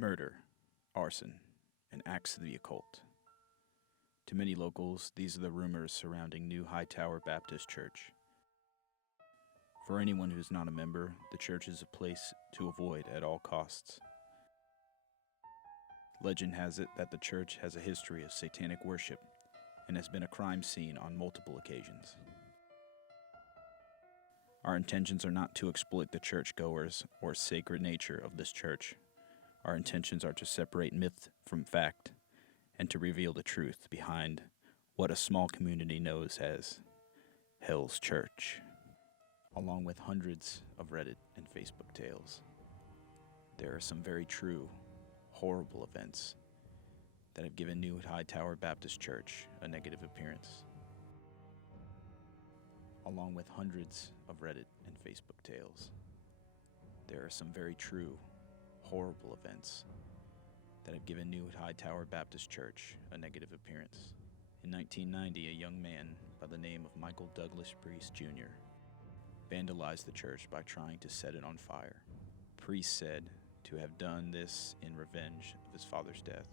Murder, arson, and acts of the occult. To many locals, these are the rumors surrounding New Hightower Baptist Church. For anyone who's not a member, the church is a place to avoid at all costs. Legend has it that the church has a history of satanic worship and has been a crime scene on multiple occasions. Our intentions are not to exploit the churchgoers or sacred nature of this church. Our intentions are to separate myth from fact and to reveal the truth behind what a small community knows as Hell's Church, along with hundreds of Reddit and Facebook tales. There are some very true, horrible events that have given New Hightower Baptist Church a negative appearance, along with hundreds of Reddit and Facebook tales. There are some very true, horrible events that have given New Hightower Baptist Church a negative appearance. In 1990, a young man by the name of Michael Douglas Priest Jr. vandalized the church by trying to set it on fire. Priest said to have done this in revenge of his father's death.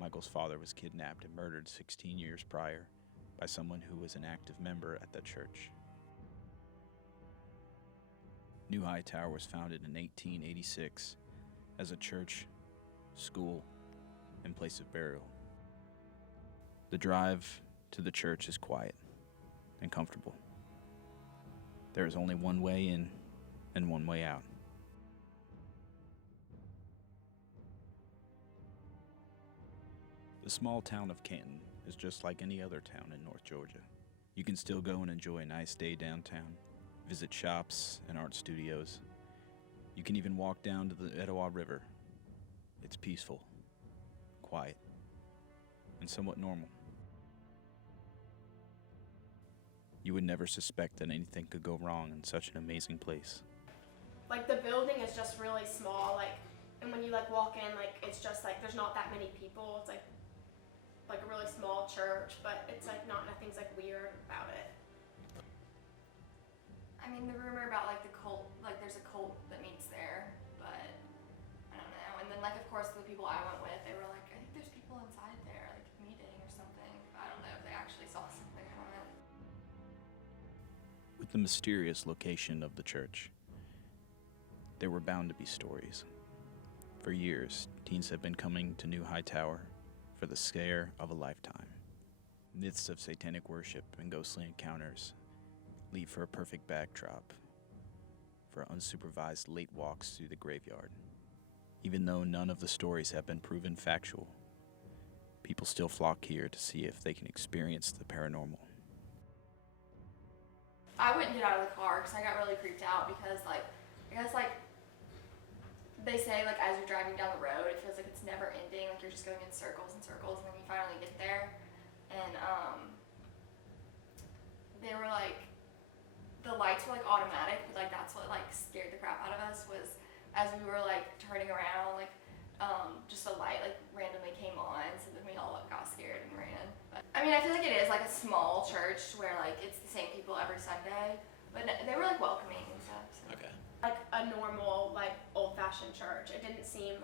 Michael's father was kidnapped and murdered 16 years prior by someone who was an active member at that church. New Hightower was founded in 1886 as a church, school, and place of burial. The drive to the church is quiet and comfortable. There is only one way in and one way out. The small town of Canton is just like any other town in North Georgia. You can still go and enjoy a nice day downtown, visit shops and art studios. You can even walk down to the Etowah River. It's peaceful, quiet, and somewhat normal. You would never suspect that anything could go wrong in such an amazing place. Like, the building is just really small, and when you walk in, it's just there's not that many people. It's like a really small church, but it's nothing's weird about it. I mean, the rumor about the cult, there's a cult that meets there, but I don't know. And then of course the people I went with, they were like, I think there's people inside there, meeting or something. I don't know if they actually saw something from it. With the mysterious location of the church, there were bound to be stories. For years, teens have been coming to New Hightower for the scare of a lifetime. Myths of satanic worship and ghostly encounters leave for a perfect backdrop for unsupervised late walks through the graveyard. Even though none of the stories have been proven factual, people still flock here to see if they can experience the paranormal. I wouldn't get out of the car because I got really creeped out because I guess they say as you're driving down the road, it feels like it's never ending, you're just going in circles and circles, and then you finally get there. And they were the lights were automatic, but that's what scared the crap out of us was as we were turning around, just a light randomly came on, so then we all got scared and ran. But I mean, I feel like it is a small church where it's the same people every Sunday, but they were welcoming and stuff. So. Okay. A normal old-fashioned church. It didn't seem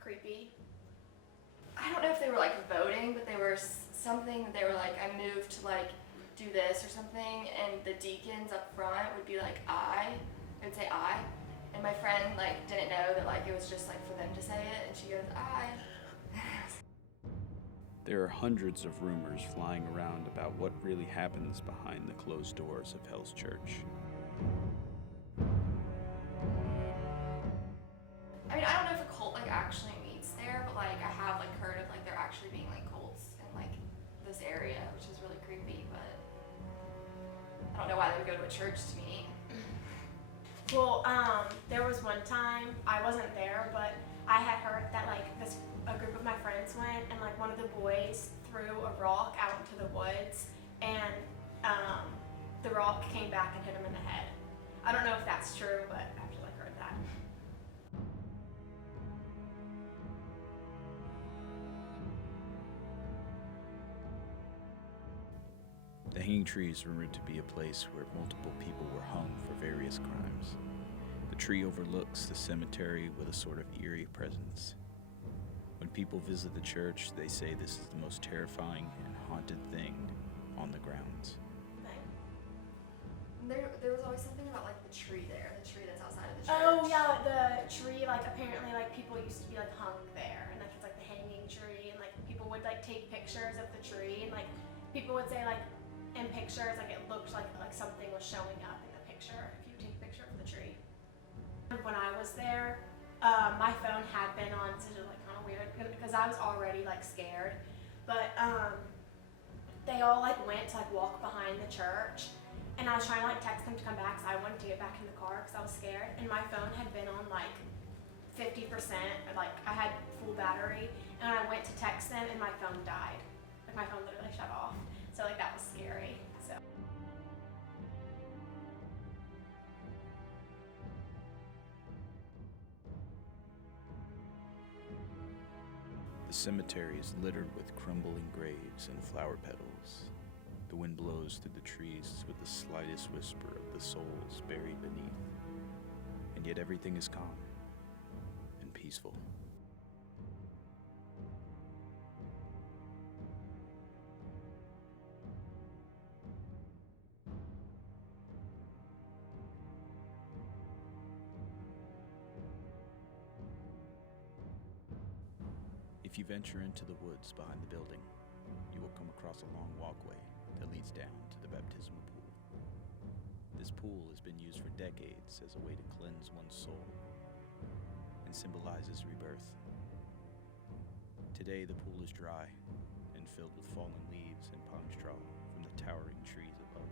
creepy. I don't know if they were voting, but they were something. They were I moved to do this or something, and the deacons up front would be I. They would say I, and my friend didn't know that it was just for them to say it, and she goes I. There are hundreds of rumors flying around about what really happens behind the closed doors of Hell's Church. I mean, I don't know if a cult actually meets there, but I have heard of there actually being cults in this area, which is really creepy. But I don't know why they would go to a church to meet. Well, there was one time, I wasn't there, but I had heard that a group of my friends went, and one of the boys threw a rock out into the woods, and the rock came back and hit him in the head. I don't know if that's true, but I actually heard that. The Hanging Tree is rumored to be a place where multiple people were hung for various crimes. The tree overlooks the cemetery with a sort of eerie presence. When people visit the church, they say this is the most terrifying and haunted thing on the grounds. There was always something about like the tree there, the tree that's outside of the church. Oh yeah, the tree, like apparently like people used to be like hung there, and like it's like the hanging tree, and like people would like take pictures of the tree, and like people would say like in pictures like it looked like something was showing up in the picture if you take a picture of the tree. When I was there, my phone had been on, so it was like kind of weird because I was already like scared, but they all like went to like walk behind the church. And I was trying to like text them to come back, so I wanted to get back in the car because I was scared. And my phone had been on like 50%, like I had full battery. And I went to text them, and my phone died. Like my phone literally shut off. So like that was scary. So. The cemetery is littered with crumbling graves and flower petals. The wind blows through the trees with the slightest whisper of the souls buried beneath, and yet everything is calm and peaceful. If you venture into the woods behind the building, you will come across a long walkway that leads down to the baptismal pool. This pool has been used for decades as a way to cleanse one's soul and symbolizes rebirth. Today, the pool is dry and filled with fallen leaves and palm straw from the towering trees above.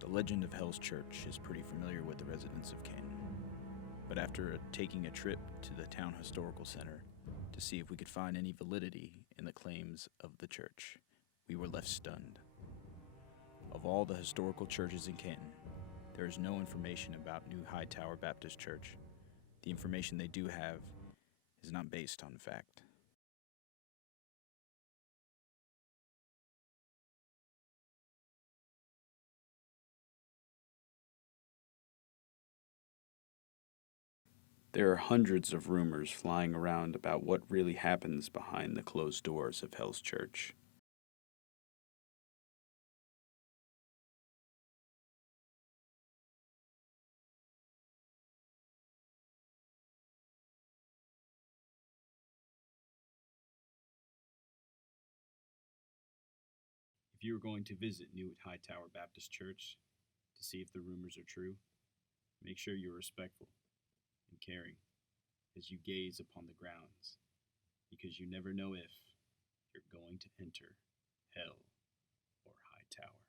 The legend of Hell's Church is pretty familiar with the residents of Canton, but after taking a trip to the town historical center to see if we could find any validity in the claims of the church, we were left stunned. Of all the historical churches in Canton, there is no information about New Hightower Baptist Church. The information they do have is not based on fact. There are hundreds of rumors flying around about what really happens behind the closed doors of Hell's Church. If you are going to visit New Hightower Baptist Church to see if the rumors are true, make sure you're respectful and caring as you gaze upon the grounds, because you never know if you're going to enter hell or Hightower.